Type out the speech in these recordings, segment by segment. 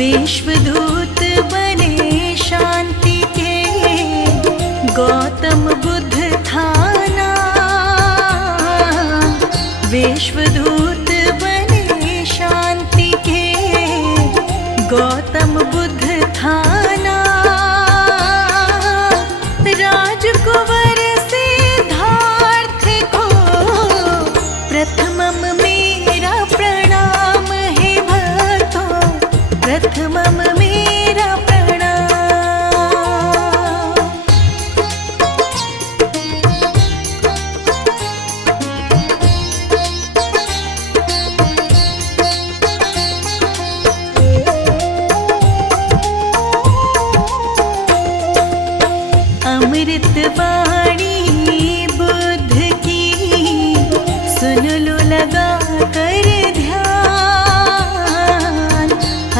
विश्वदूत बने शांति के, गौतम बुद्ध थाना। विश्वदूत बने शांति के, गौतम बुद्ध थाना। राजकुंवर सिद्धार्थ को प्रथमम मेरा प्रणाम है भक्तों, प्रथमम मेरा प्रणाम। अमृत वाणी बुद्ध की, सुन लो लगा कर ध्यान।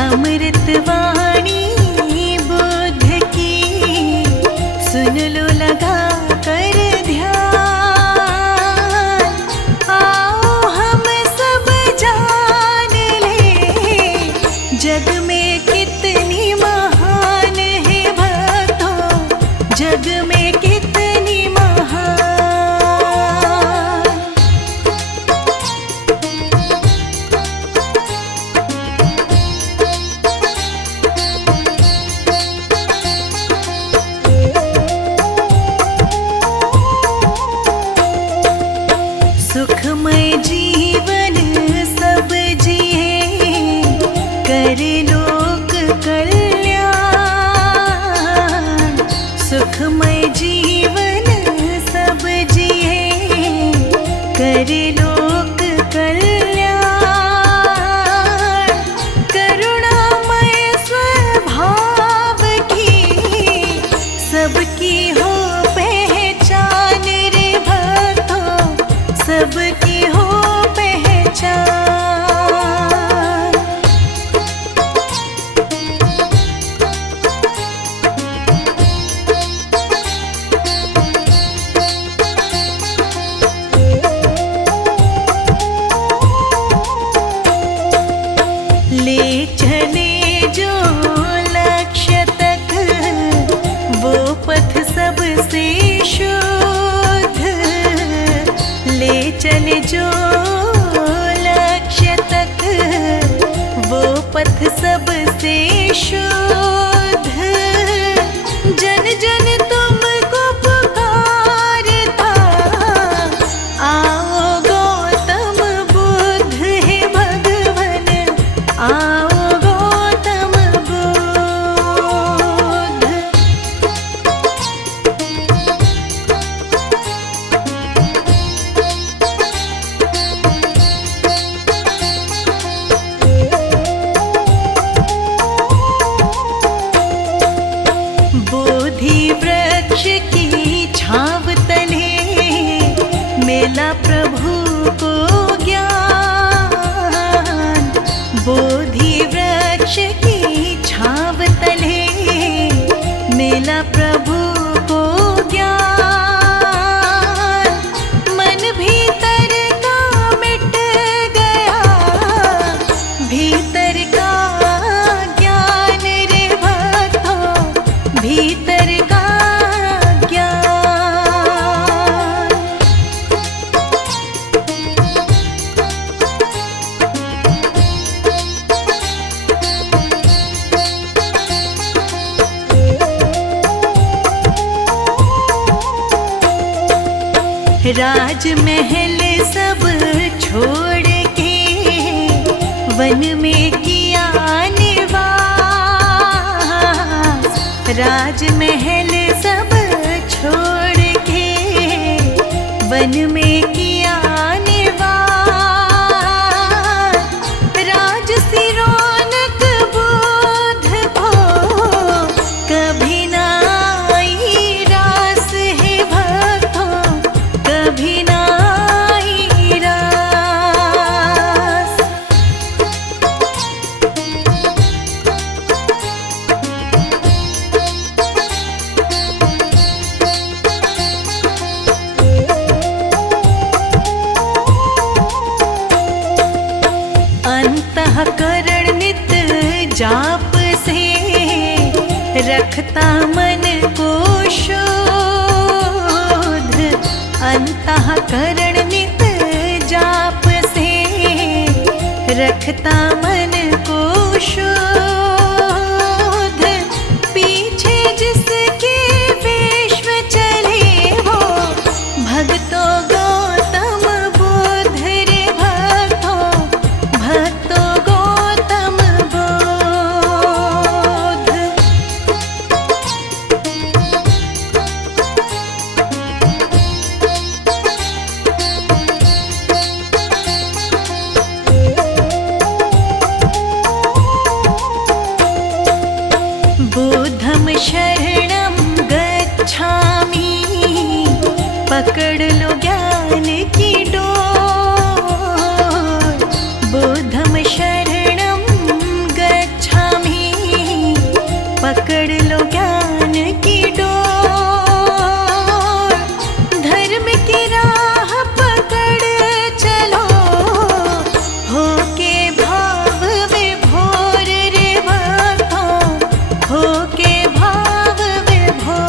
अमृत वाणी बुद्ध की, सुन लो लगा कर ध्यान। आओ हम सब जान ले, जग में कितनी महान है भक्तों, जग में कितनी महान। सुखमय जीवन सब जिए, करे लोक कल्याण। सुखमय जीवन सब जिए, करे लोक कल्याण। करुणामय स्वभाव की, सबकी हो पहचान रे भक्तों, सबकी हो पहचान। ले चले जो लक्ष्य तक, वो पथ सबसे शुद्ध। ले चले जो लक्ष्य तक, वो पथ सबसे शुद्ध। जन जन तुमको पुकारता, आओ गौतम बुद्ध है भगवन, आओ गौतम बुद्ध। बोधि वृक्ष की छाव तले, मेला प्रभु को ज्ञान। बोधि वृक्ष की छाव तले, मेला प्रभु को ज्ञान। मन भीतर का मिट गया, भीतर का ज्ञान रे भक्तों, भीतर का ज्ञान। राजमहल सब छोड़ के, वन में किया निवास। राजमहल सब छोड़ के, वन में किया निवास। राजसी रौनक बुद्ध को, कभी ना आई रास है भक्तों, कभी ना आई रास। जाप से रखता मन को शुद्ध, अंतःकरण नित जाप से रखता मन को शुद्ध। पीछे जिसके विश्व चले वो भक्तों गौतम बुद्ध रे भक्तों, भक्तों गौतम बुद्ध। बुद्धं शरणं गच्छामि, पकड़ लो ज्ञान की डोर। बुद्धं शरणं गच्छामि, पकड़ लो ज्ञान की डोर। धर्म की राह पकड़ चलो, होके भाव विभोर रे भक्तों, होके भाव विभोर।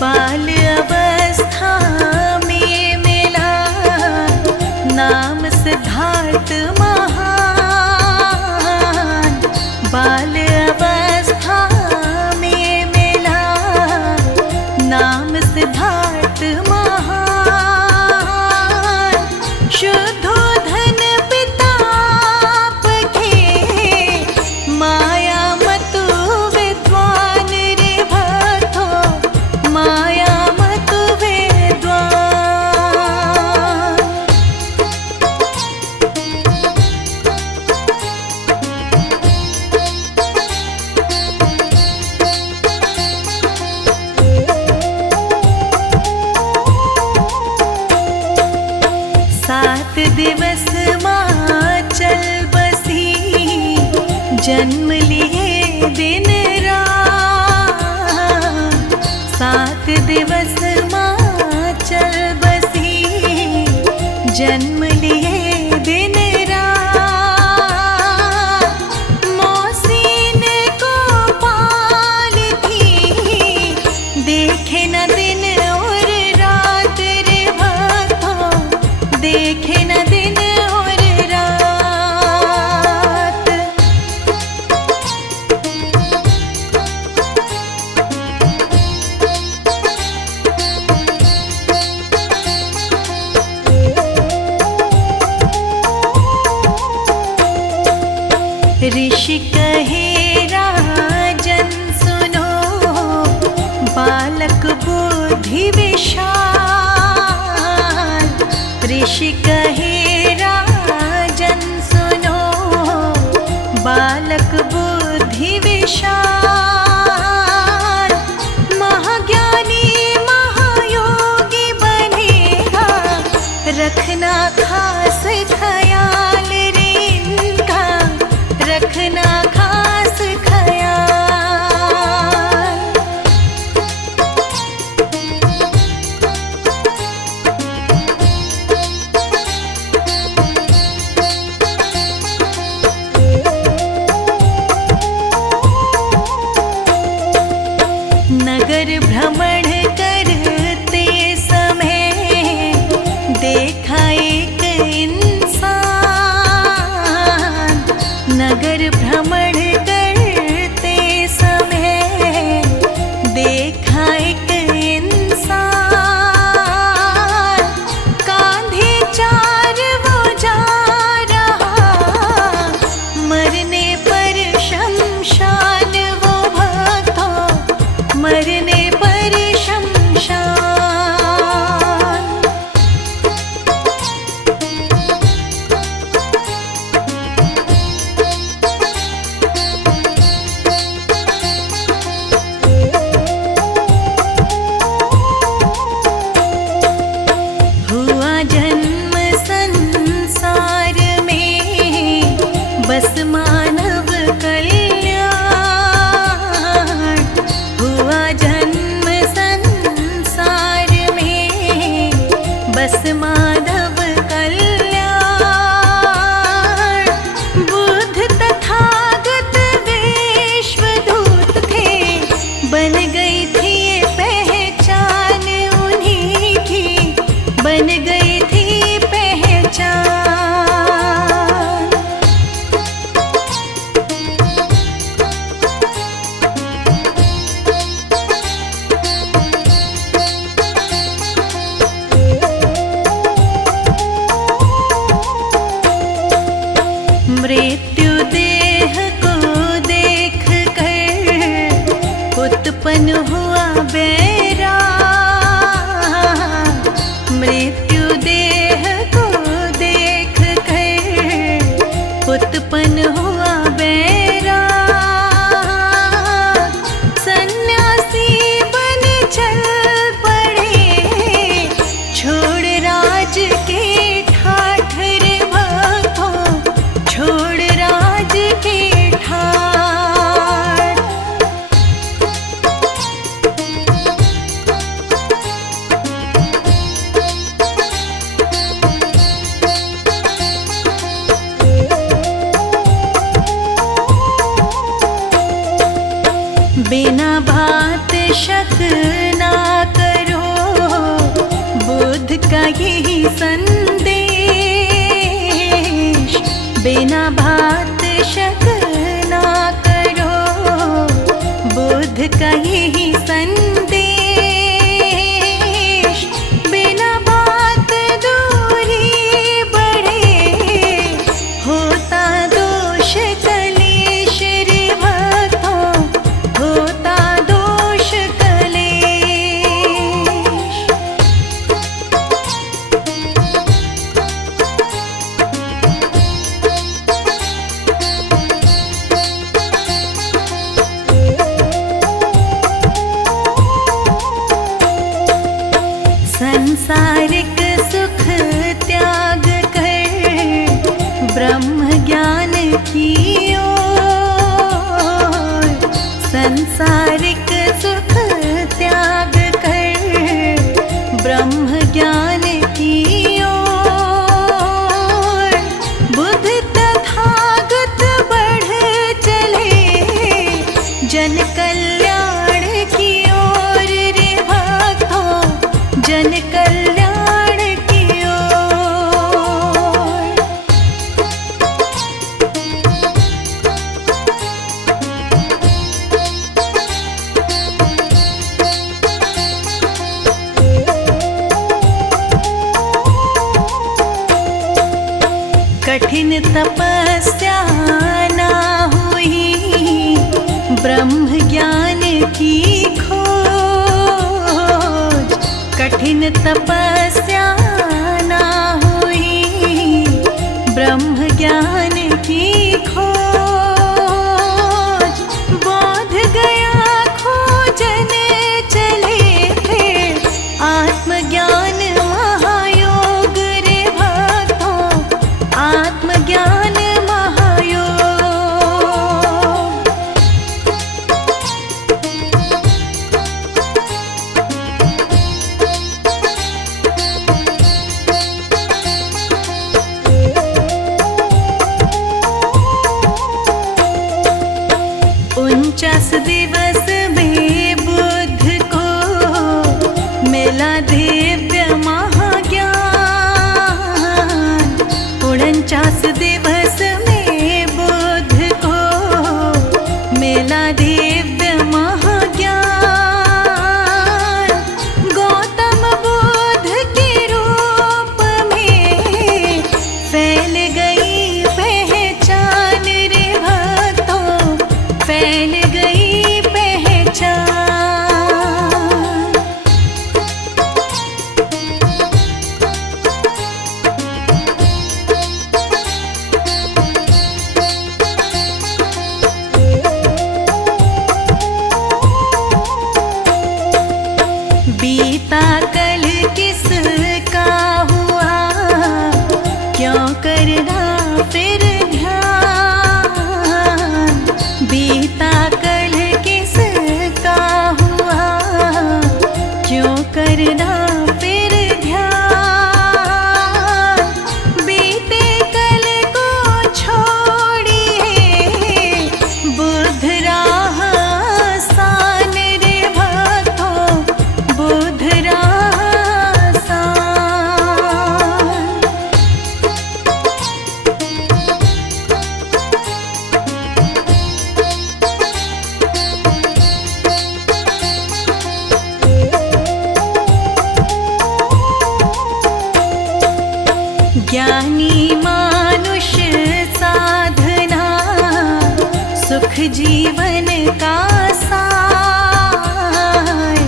बाल अवस्था में मिला नाम सिद्धार्थ महान। बाल अवस्था में मिला नाम सिद्धार्थ महान। शुद्धोधन पिताप के माया मतु विद्वान रे भक्तों, माया मतु विद्वान। सात दिवस माचल बसी, जन्म लिए दिन रात। सात दिवस माचल बसी, जन्म लिए दिन रात। मौसीन को पाल थी, देखे न दिन और रात रे भक्तों, देखे न दिन और रात। ऋषि कहे राजन सुनो, बालक बुद्धि विशाल। ऋषि कहे राजन सुनो, बालक बुद्धि विशाल। महाज्ञानी महायोगी बनेगा, रखना खास ख्याल रे इनका, रखना खास ख्याल। नगर भ्रमण करते समय देखा एक इंसान। नगर भ्रमण करते समय देखा एक इंसान। कांधे चार वो जा रहा, मरने पर शमशान वो भक्तों, मरने पर शमशान। हुआ जन्म संसार में, बस माँ उत्पन्न हुआ बैराग, सन्यासी बन चल पड़े, छोड़ राज के ठाठ रे भक्तों, छोड़ राज के ठाठ। बिना बात शक ना करो, बुद्ध का यही संदेश। बिना बात शक ना करो, बुद्ध का यही संदेश। बिना बात दूरी बढ़े, होता दोष कलेश रे भक्तों, होता दोष कलेश। संसारिक सुख त्याग कर ब्रह्म ज्ञान की ओर, संसारिक सुख त्याग कर ब्रह्म ज्ञान की ओर। बुद्ध तथागत बढ़ चले, जन कल्याण की ओर रे भक्तों, जन कल्याण की ओर। कठिन तपस्या ना हुई, ब्रह्म ज्ञान की खोज। कठिन तपस्या ना हुई, ब्रह्म ज्ञान की खोज। बोध गया खोजन चले थे, आत्मज्ञान महायोग रे भक्तों, आत्मज्ञान महायोग। उनचास दिवस में बुद्ध को मिला दिव्य महाज्ञान। 49 दिवस में बुद्ध को मिला दिव्य महाज्ञान। गौतम बुद्ध के रूप में फैल गई पहचान रे भक्तों, फैल गई पहचान। बीता कल किसका हुआ, क्यों करना फिर ध्यान। बीता कल किसका हुआ, क्यों करना फिर ध्यान। बीते कल को छोड़िए, बुद्ध राह आसान रे भक्तों, बुद्ध राह आसान। ज्ञानी मानुष साधना, सुख जीवन का सार।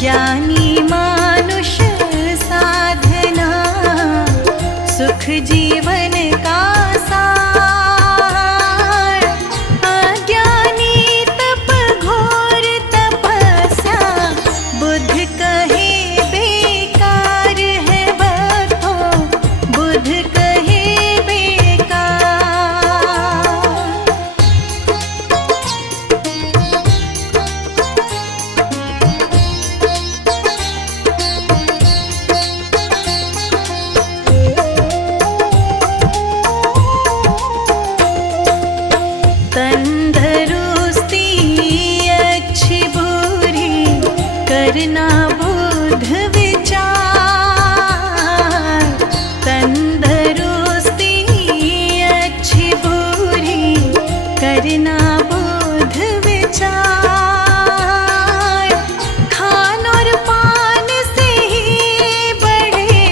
ज्ञानी मानुष साधना, सुख जीवन का सार। तंदरुस्ती अच्छी बुरी करना बुध विचार। तंदरुस्ती अच्छी बुरी करना बुध विचार। खान और पान से ही बढ़े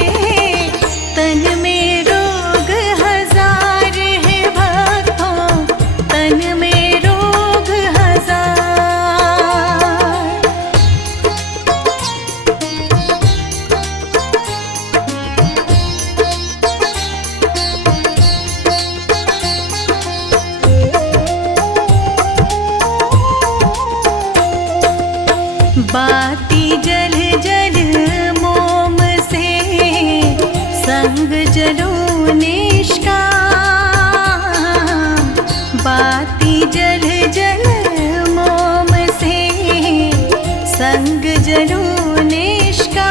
तन में रोग हजार है भक्तों, तन में रोग हजार। बाती जल जल मोम से संग जलो निष्काम। बाती जल जल मोम से संग जलो निष्काम।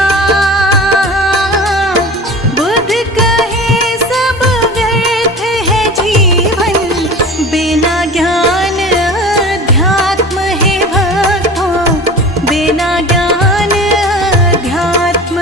बुध कहे सब व्यर्थ है जीवन, बिना ज्ञान अध्यात्म है भक्तों, बिना ज्ञान अध्यात्म।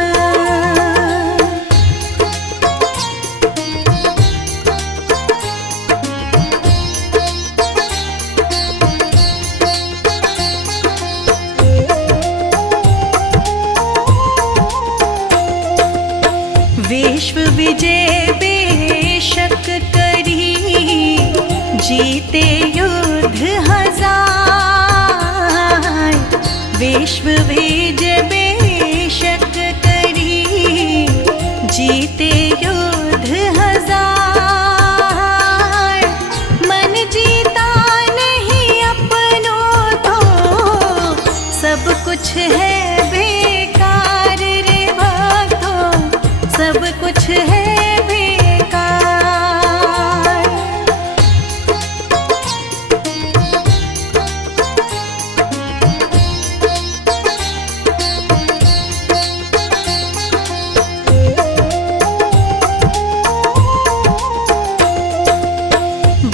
विश्व विजय बेशक करी, जीते युद्ध हजार। विश्व विजय बेशक करी, जीते युद्ध हजार। मन जीता नहीं अपनों तो सब कुछ है बेकार रे भक्तों, सब कुछ है बेकार।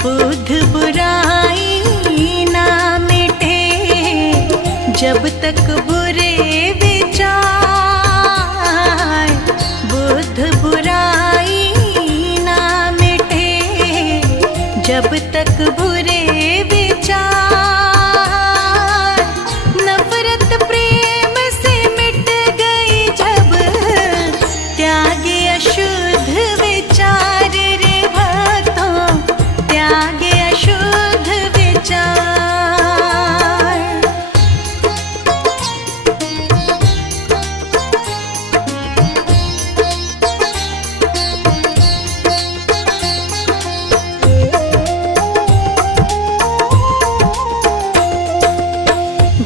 बुध बुराई ना मिटे जब तक बुरे विचार। बुध बुराई ना मिटे जब तक बुरे विचार। नफरत प्रेम से मिट गई जब त्यागे अशुद्ध विचार रे भक्तों, त्यागे अशुद्ध विचार।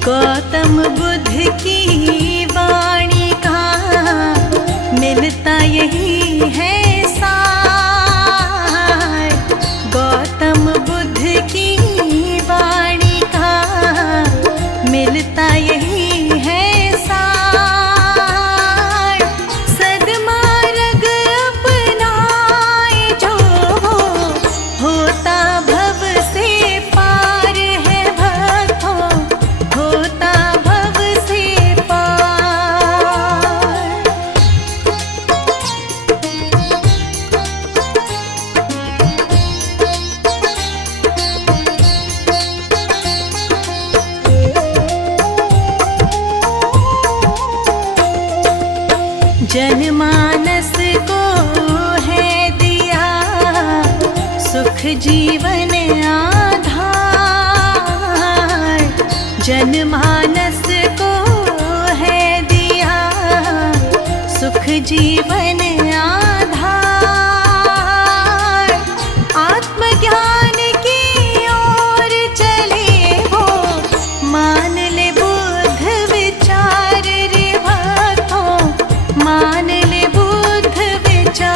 गौतम बुद्ध की वाणी का मिलता यही है सार। गौतम बुद्ध की वाणी का मिलता यही है सार। सद्मार्ग अपनाए जो होता भव से पार है भक्तों, होता भव से पार। जनमानस को है दिया सुख जीवन आधार। जनमानस को है दिया सुख जीवन आधार। आत्मज्ञान की ओर चले वो मान ले बुद्ध विचार रे भक्तों, मान ले बुद्ध विचार।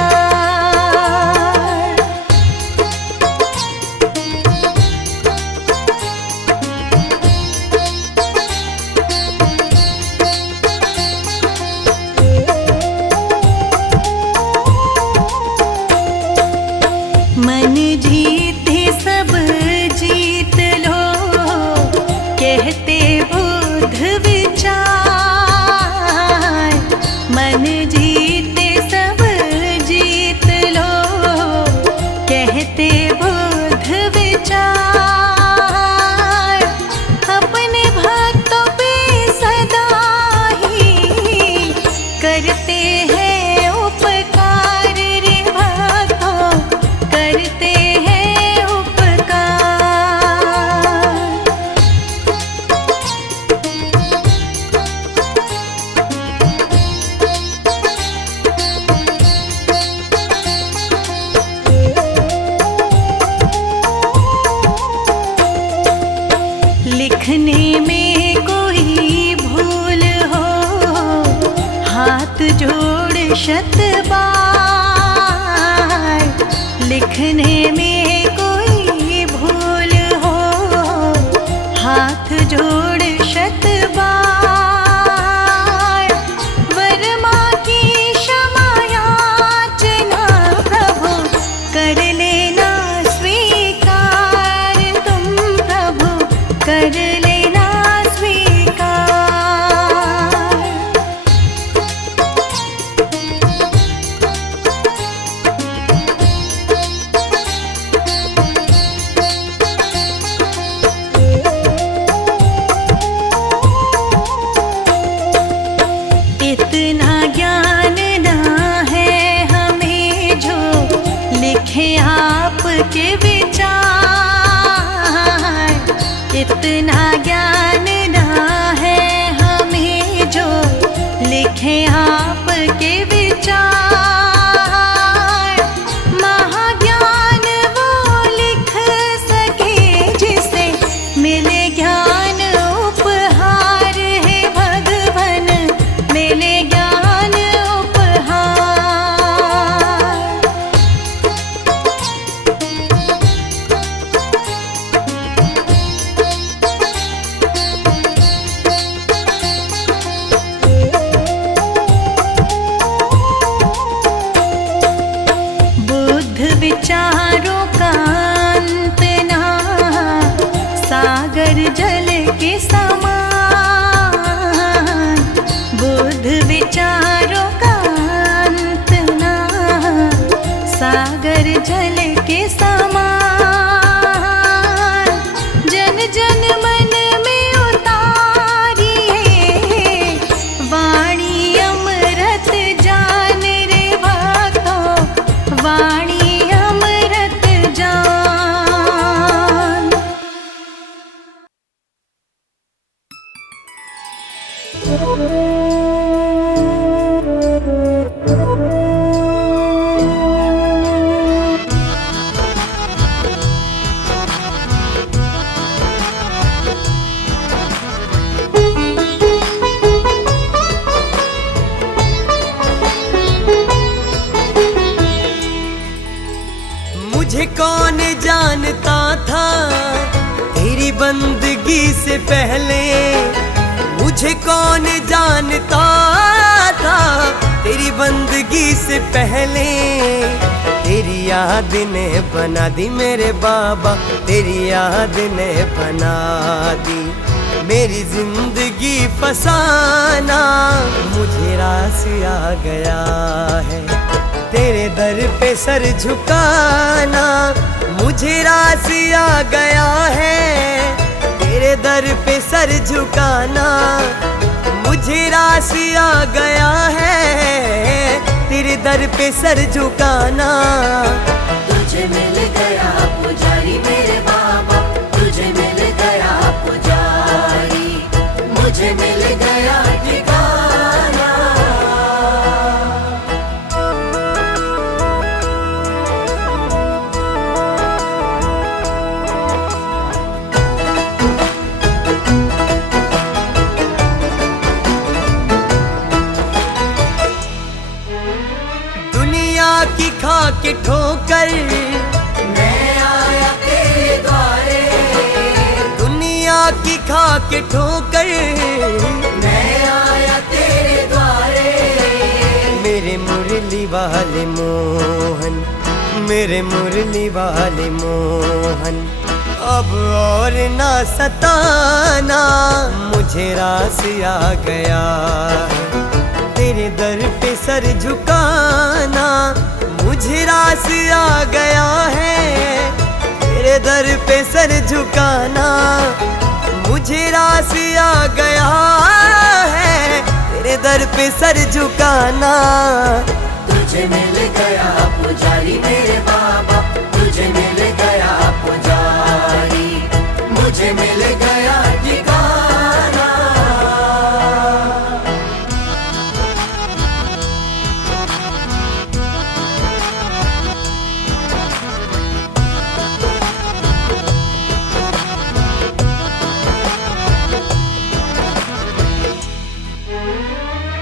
जोड़ शत बार, लिखने में कोई भूल हो, हाथ जोड़ शत बार, वर्मा की क्षमा याचना प्रभु कर लेना स्वीकार, तुम प्रभु कर लेना स्वीकार। इतना ज्ञान ना है हमें जो लिखे आपके विचार, इतना ज्ञान ना है हमें जो लिखे आपके विचार। महाज्ञान वो लिख सके जिसे मिले ज्ञान उपहार, है भगवन मिले ज्ञान उपहार। बुद्ध विचारों का अंत ना, सागर जल के समान, बुद्ध विचारों का अंत ना, सागर जल के समान। जन जन मन में उतारिए वाणी अमृत जान रे भक्तों, वाणी अमृत जान। मुझे कौन जानता था तेरी बंदगी से पहले, मुझे कौन जानता था तेरी बंदगी से पहले। तेरी याद ने बना दी मेरे बाबा, तेरी याद ने बना दी मेरी जिंदगी फसाना। मुझे रास आ गया है तेरे दर पे सर झुकाना, मुझे रास आ गया है तेरे दर पे सर झुकाना। मुझे रास आ गया है तेरे दर पे सर झुकाना। तुझे मिल गया पुजारी मेरे बाबा, तुझे मिल गया पुजारी, मुझे मिल गया ठिकाना। दुनिया की खा के ठोकर मैं आया तेरे द्वारे, दुनिया की खा के ठोकर मैं आया तेरे द्वारे। मेरे मुरली वाले मोहन, मेरे मुरली वाले मोहन, अब और ना सताना। मुझे रास आ गया है तेरे दर पे सर झुकाना। मुझे रास आ गया है तेरे दर पे सर झुकाना। मुझे रास आ गया है तेरे दर पे सर झुकाना। तुझे मिल गया पुजारी मेरे बाबा, तुझे मिल गया पुजारी, मुझे मिल गया ठिकाना।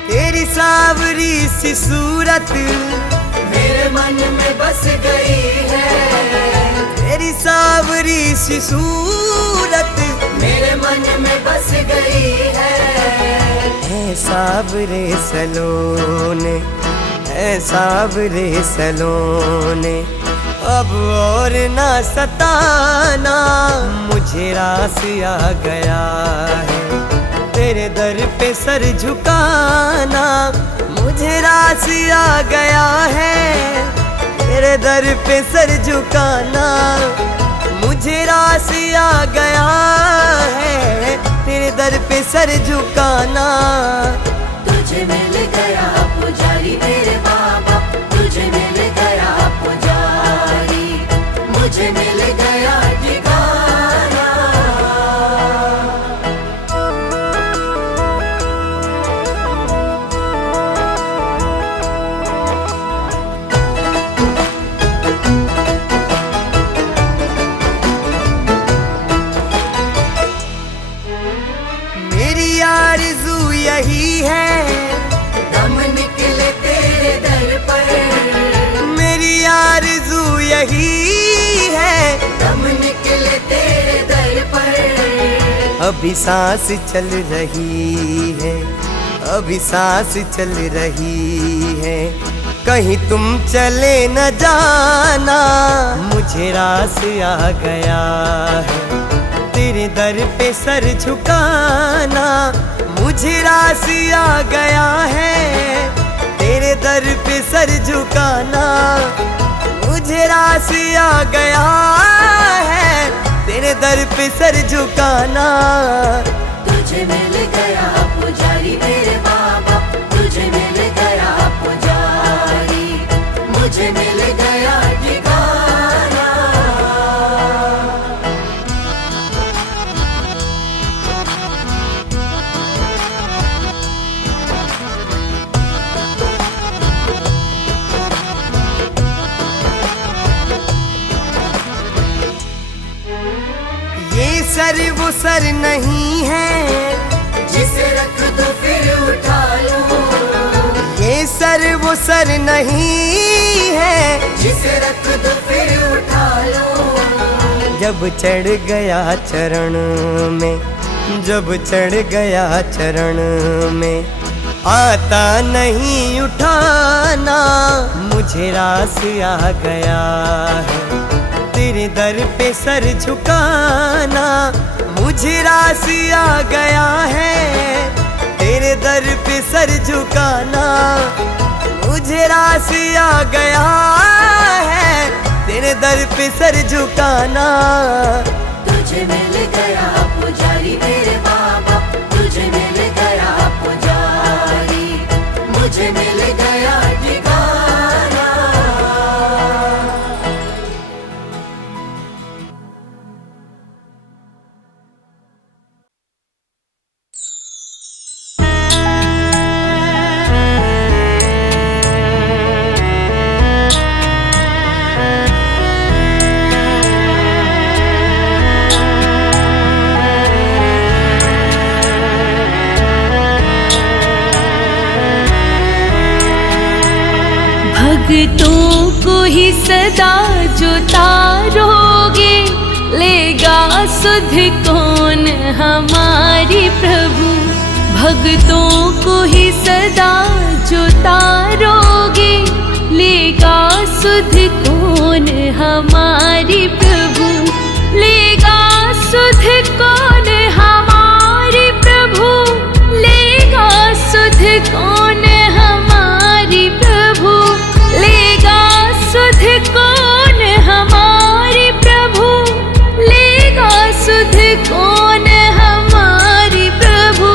तेरी सावरी सी सूरत मेरे मन में बस गई है। तेरी सावरी सी सूरत मेरे मन में बस गई है। है सावरे सलोने, है सावरे सलोने, अब और ना सताना, मुझे रास आ गया है तेरे दर पे सर झुकाना, मुझे रास आ गया है तेरे दर पे सर झुकाना, मुझे रास आ गया है तेरे दर पे सर झुकाना। तुझे मिल गया पुजारी मेरे बाबा, तुझे मिल गया पुजारी, मुझे मिल गया ठिकाना। मेरी आरज़ू यही है दम निकले तेरे दर पर। मेरी आरज़ू यही है दम निकले तेरे दर पर। अभी सांस चल रही है, अभी सांस चल रही है, कहीं तुम चले न जाना, मुझे रास आ गया है तेरे दर पे सर झुकाना, मुझे रास आ गया है तेरे दर पे सर झुकाना, मुझे रास आ गया है तेरे दर पे सर झुकाना। तुझे मिल गया पुजारी मेरे बाबा, तुझे मिल गया पुजारी, मुझे मिल गया ठिकाना। ये सर वो सर नहीं है जिसे रख दो फिर उठा लूं। ये सर वो सर नहीं है जिसे रख दो फिर उठा लूं। जब चढ़ गया चरण में, जब चढ़ गया चरण में, आता नहीं उठाना, मुझे रास आ गया है तेरे दर पे सर झुकाना, मुझे रास आ गया है तेरे दर पे सर झुकाना, मुझे रास आ गया है तेरे दर पे सर झुकाना। तुझे मिल गया पुजारी मेरे बाबा, तुझे मिल गया पुजारी, मुझे मिल गया ठिकाना। भक्तों को ही सदा जो तारोगे, लेगा सुध कौन हमारी प्रभु। भक्तों को ही सदा जो तारोगे, लेगा सुध कौन हमारी प्रभु। लेगा सुध कौन हमारी प्रभु, लेगा सुध कौन हमारी प्रभु, लेगा सुध कौन हमारी प्रभु, लेगा सुध कौन हमारी प्रभु।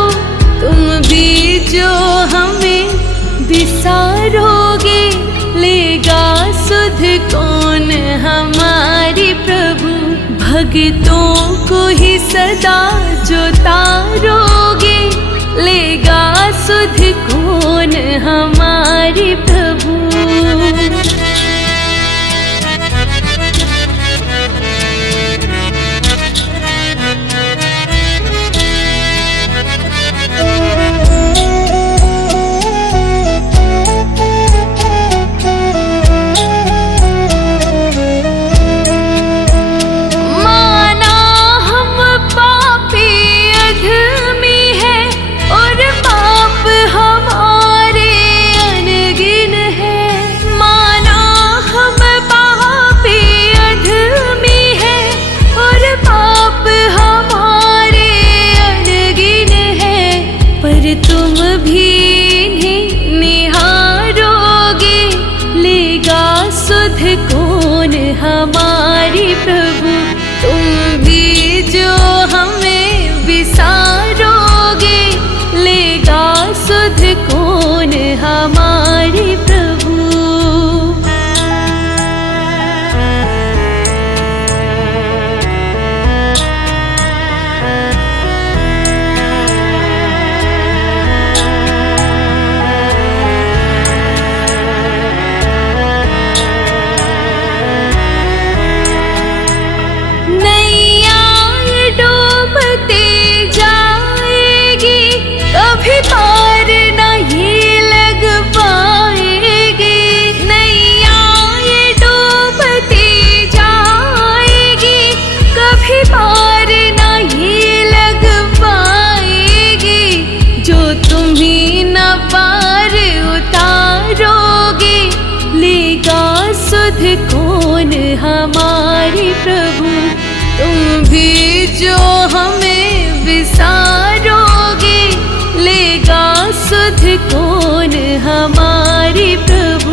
तुम भी जो हमें बिसारोगे, लेगा सुध कौन हमारी प्रभु। भक्तों को ही सदा जो तारोगे, लेगा सुध कौन हमारी प्रभु। जो हमें विसारोगे, लेगा सुध कौन हमारी प्रभु।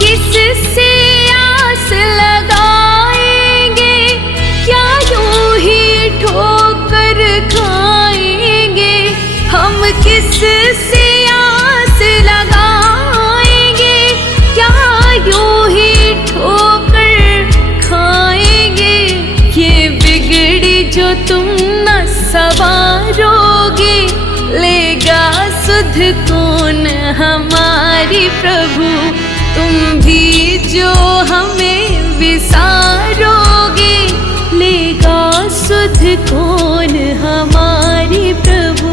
किससे आस लगाएंगे, क्या यूं ही ठोकर खाएंगे। हम किससे आस लगाएंगे, क्या यूं ही ठोकर खाएंगे। ये बिगड़ी जो तुम न सवारोगे, लेगा सुध कौन हमारी प्रभु। तुम भी जो हमें विसारोगे, लेगा सुध कौन हमारी प्रभु।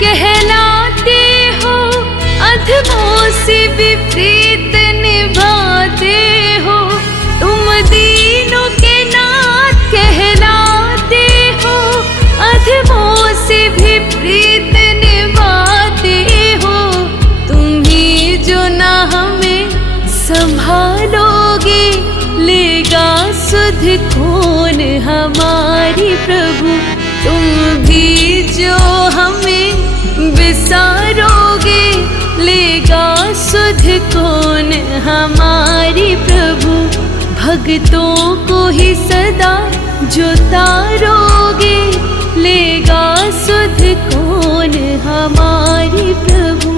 कहलाते हो, अधमों से विपरीत निभाते हो। तुम दीनों के नाथ कहलाते हो, अधमों से विपरीत निभाते हो। तुम ही जो ना हमें संभालोगे, लेगा सुध कौन हमारी प्रभु। तुम भी जो हमें विसारोगे, लेगा सुध कौन हमारी प्रभु। भक्तों को ही सदा जो तारोगे, लेगा सुध कौन हमारी प्रभु।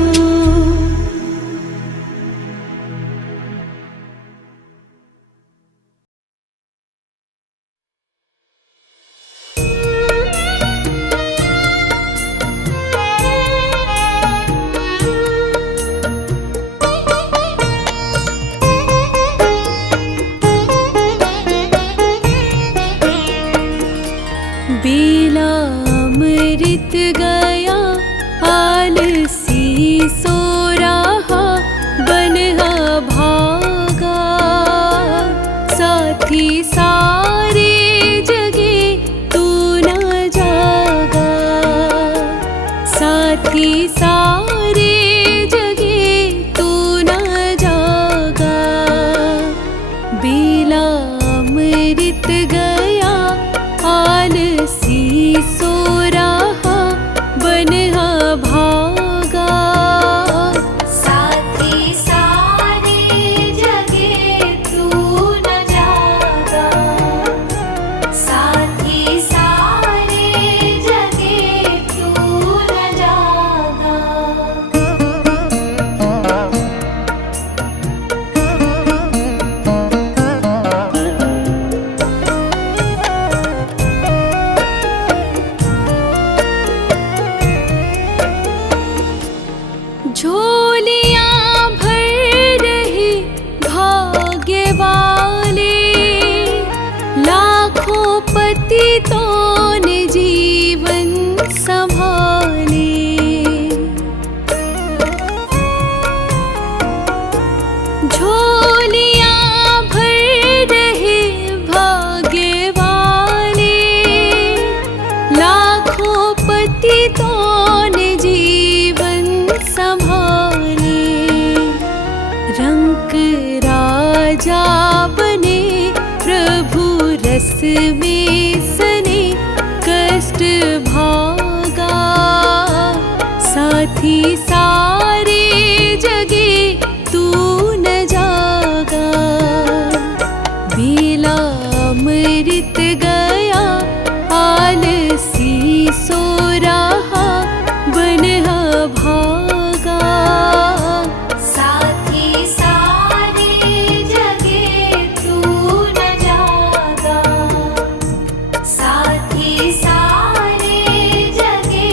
बेला अमृत गया, आलसी सो रहा, बनहा भागा। साथी सारे जगे तू न जागा, साथी सारे जगे तू न जागा। बेला अमृत गया, आलसी सो रहा, बनहा भागा। साथी सारे जगे तू न जागा, साथी सारे जगे तू न जागा। झोलियां भर रहे भाग्य वाले, लाखों पतितों ने जीवन संभाले। झोलियां भर रहे भाग्य वाले, लाखों पतितों ने जीवन संभाले। रंक राजा बने प्रभु रस में सने, कष्ट भागा। साथी सारे जगे तू न जागा, बेला अमृत गया, आलसी सो रहा, बनहा भागा। साथी सारे जगे तू न जागा, साथी सारे जगे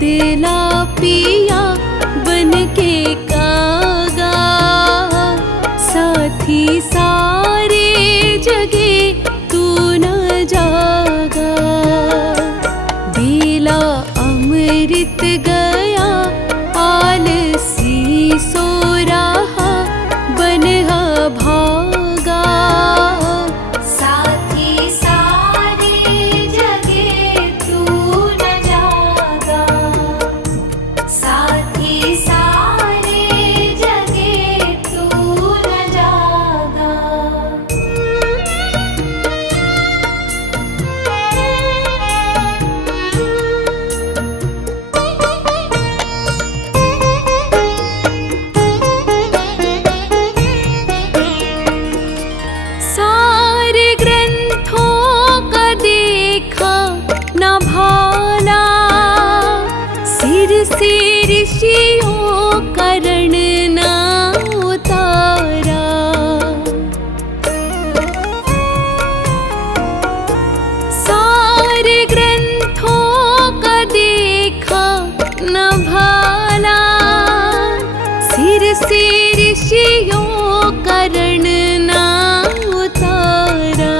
बदला पिया बन के कागा, साथी सारे जगे तू न जागा। दिला अमृत गया आलसी सो रहा बनहा भागा। साथी सारे जगे तू न जागा, साथी सारे जगे तू न जागा। सारे ग्रंथों का देखा न भाला, सिर से ऋषियों का रण न उतारा। सारे ग्रंथों का देखा न भाला, सिर से ऋषियों का रण न उतारा।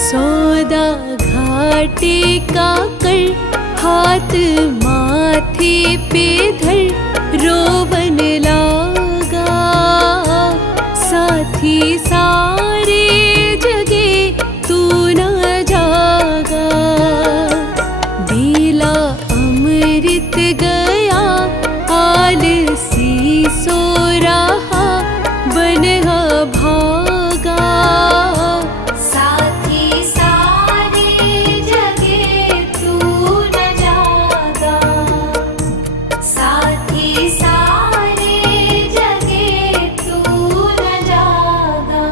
सौदा घाटे का कर हाथ माथे पे धर रोवन लागा। साथी सारे जगे तू न जागा। दिला अमृत गया आलसी सो रहा बनहा भागा। साथी सारे जगे तू न जागा, साथी सारे जगे तू न जागा।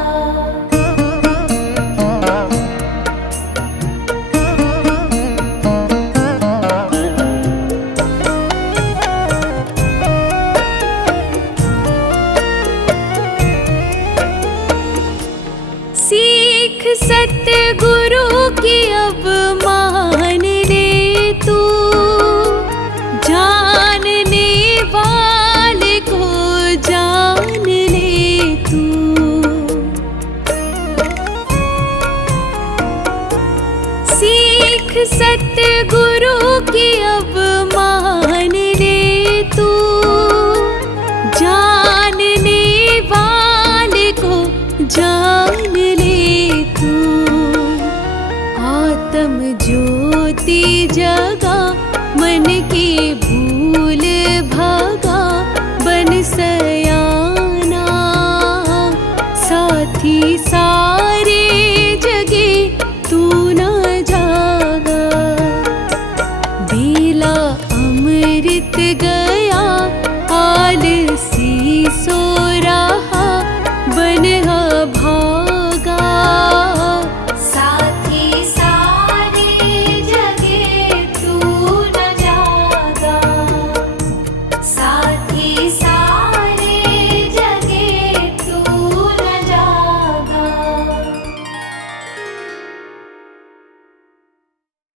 सीख सतगुरु की अब मान ले तू, जानने वाले को जान ले तू। सीख सतगुरु की अब मान ले तू, जानने वाले को जान ले तू। आत्म ज्योति जगा मन की भूल भागा बन सयाना। साथी सारे जगे तू न जागा। दिला अमृत गया